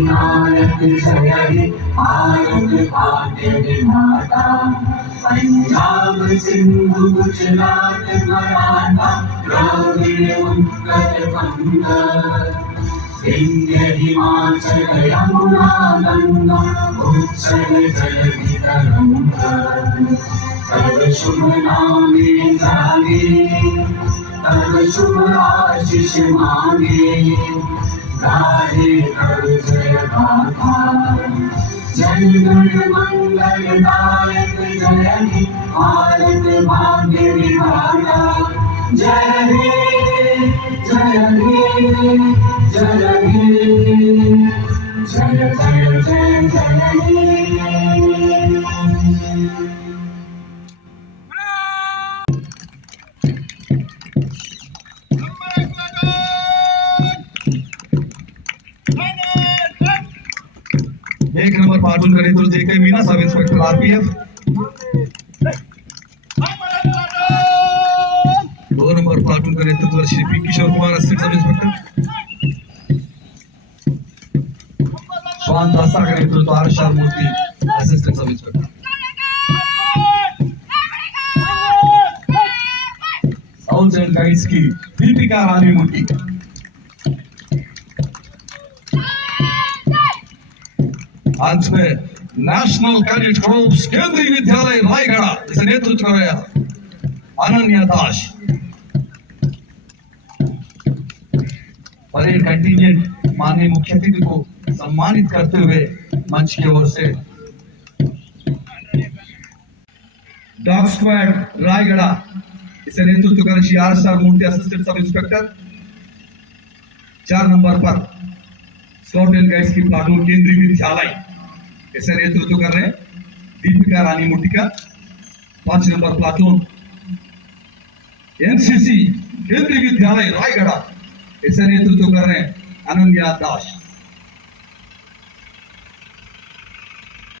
नायक जय हे भारत भाग्य विधाता। पंजाब सिंधु गुजरात मराठा द्रविड़ उत्कल बंगा, विंध्य हिमाचल यमुना गंगा उत्कल जलधि तरंगा। तब शुभ नामे जागे, तब शुभ आशीष मांगे, गाहे कर जय गाथा। जन गण मंगल दायक जय हे भारत भाग्य विधाता। जय हे जय हे जय हे जय जय जय जय हे। एक नंबर प्लाटून का नेतृत्व देखे Meena sub inspector RPF. 2 number platoon का नेतृत्व Shri P Kishore Kumar assistant sub inspector. स्वान दासा का नेतृत्व आरशार Murthy assistant sub inspector. Sound and guides की दीपिका रानी मुंडी। आज में नेशनल कैडेट कॉर्प्स केंद्रीय विद्यालय रायगढ़ इसे नेतृत्व कर रहे हैं अनन्या दास। परेड कंटिजेंट माननीय मुख्य अतिथि को सम्मानित करते हुए मंच की ओर से डॉग स्क्वाड रायगढ़ इसे नेतृत्व कर श्री आरएसआर मूर्ति असिस्टेंट सब इंस्पेक्टर। 4 नंबर पर स्काउट एंड गाइड्स की प्लाटून केंद्रीय विद्यालय इसे नेतृत्व कर रहे दीपिका रानी मुटिका। 5 नंबर प्लाटून एनसीसी केंद्रीय विद्यालय रायगढ़ इसे नेतृत्व कर रहे अनन्या दास।